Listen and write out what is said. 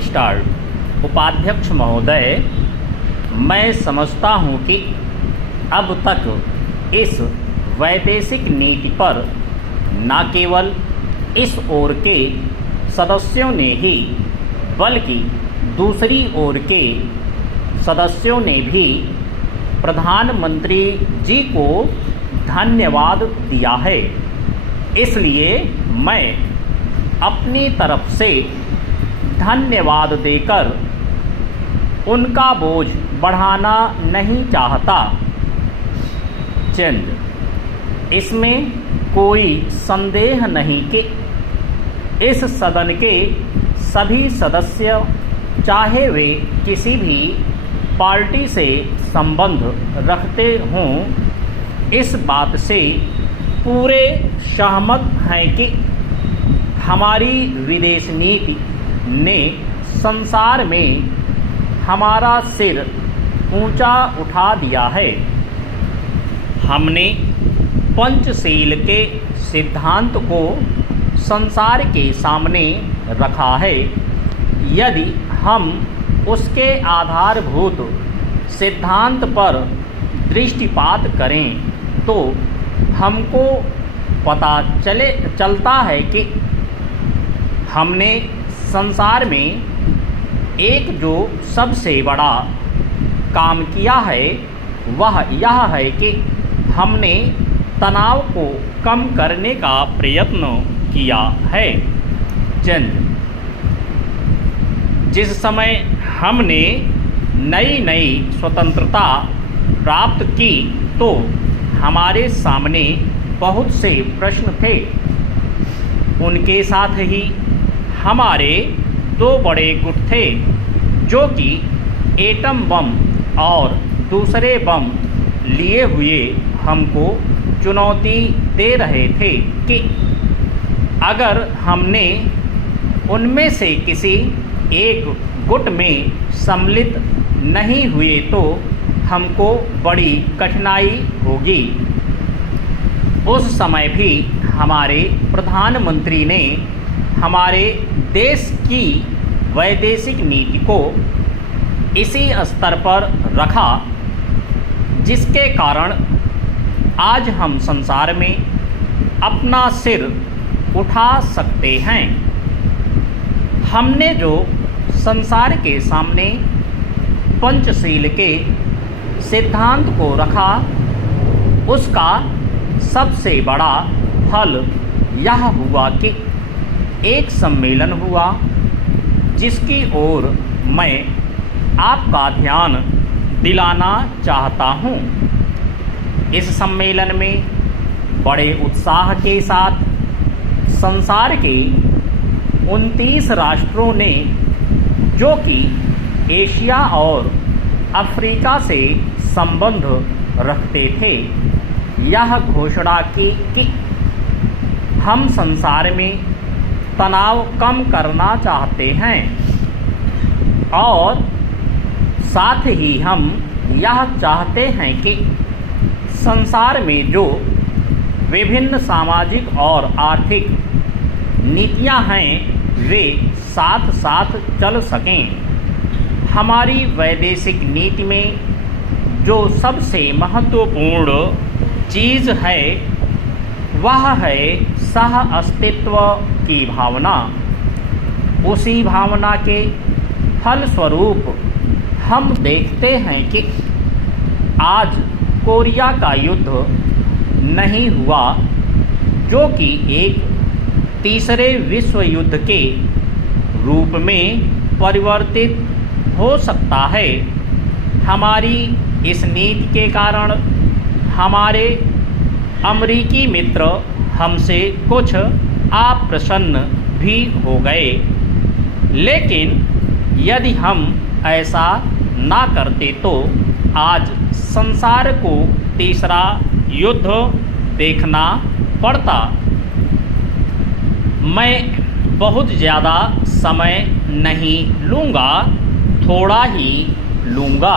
Start. उपाध्यक्ष महोदय, मैं समझता हूं कि अब तक इस वैदेशिक नीति पर न केवल इस ओर के सदस्यों ने ही बल्कि दूसरी ओर के सदस्यों ने भी प्रधानमंत्री जी को धन्यवाद दिया है। इसलिए मैं अपनी तरफ से धन्यवाद देकर उनका बोझ बढ़ाना नहीं चाहता। चंद, इसमें कोई संदेह नहीं कि इस सदन के सभी सदस्य, चाहे वे किसी भी पार्टी से संबंध रखते हों, इस बात से पूरे सहमत हैं कि हमारी विदेश नीति ने संसार में हमारा सिर ऊंचा उठा दिया है। हमने पंचशील के सिद्धांत को संसार के सामने रखा है। यदि हम उसके आधारभूत सिद्धांत पर दृष्टिपात करें तो हमको पता चलता है कि हमने संसार में एक जो सबसे बड़ा काम किया है वह यह है कि हमने तनाव को कम करने का प्रयत्न किया है। चंद, जिस समय हमने नई नई स्वतंत्रता प्राप्त की तो हमारे सामने बहुत से प्रश्न थे। उनके साथ ही हमारे दो बड़े गुट थे जो कि एटम बम और दूसरे बम लिए हुए हमको चुनौती दे रहे थे कि अगर हमने उनमें से किसी एक गुट में सम्मिलित नहीं हुए तो हमको बड़ी कठिनाई होगी। उस समय भी हमारे प्रधानमंत्री ने हमारे देश की वैदेशिक नीति को इसी स्तर पर रखा जिसके कारण आज हम संसार में अपना सिर उठा सकते हैं। हमने जो संसार के सामने पंचशील के सिद्धांत को रखा उसका सबसे बड़ा फल यह हुआ कि एक सम्मेलन हुआ जिसकी ओर मैं आपका ध्यान दिलाना चाहता हूँ। इस सम्मेलन में बड़े उत्साह के साथ संसार के 29 राष्ट्रों ने, जो कि एशिया और अफ्रीका से संबंध रखते थे, यह घोषणा की कि हम संसार में तनाव कम करना चाहते हैं और साथ ही हम यह चाहते हैं कि संसार में जो विभिन्न सामाजिक और आर्थिक नीतियां हैं वे साथ साथ चल सकें। हमारी वैदेशिक नीति में जो सबसे महत्वपूर्ण चीज़ है वह है सह अस्तित्व की भावना। उसी भावना के फलस्वरूप हम देखते हैं कि आज कोरिया का युद्ध नहीं हुआ जो कि एक तीसरे विश्व युद्ध के रूप में परिवर्तित हो सकता है। हमारी इस नीति के कारण हमारे अमेरिकी मित्र हमसे कुछ अप्रसन्न भी हो गए, लेकिन यदि हम ऐसा ना करते तो आज संसार को तीसरा युद्ध देखना पड़ता। मैं बहुत ज़्यादा समय नहीं लूँगा, थोड़ा ही लूँगा।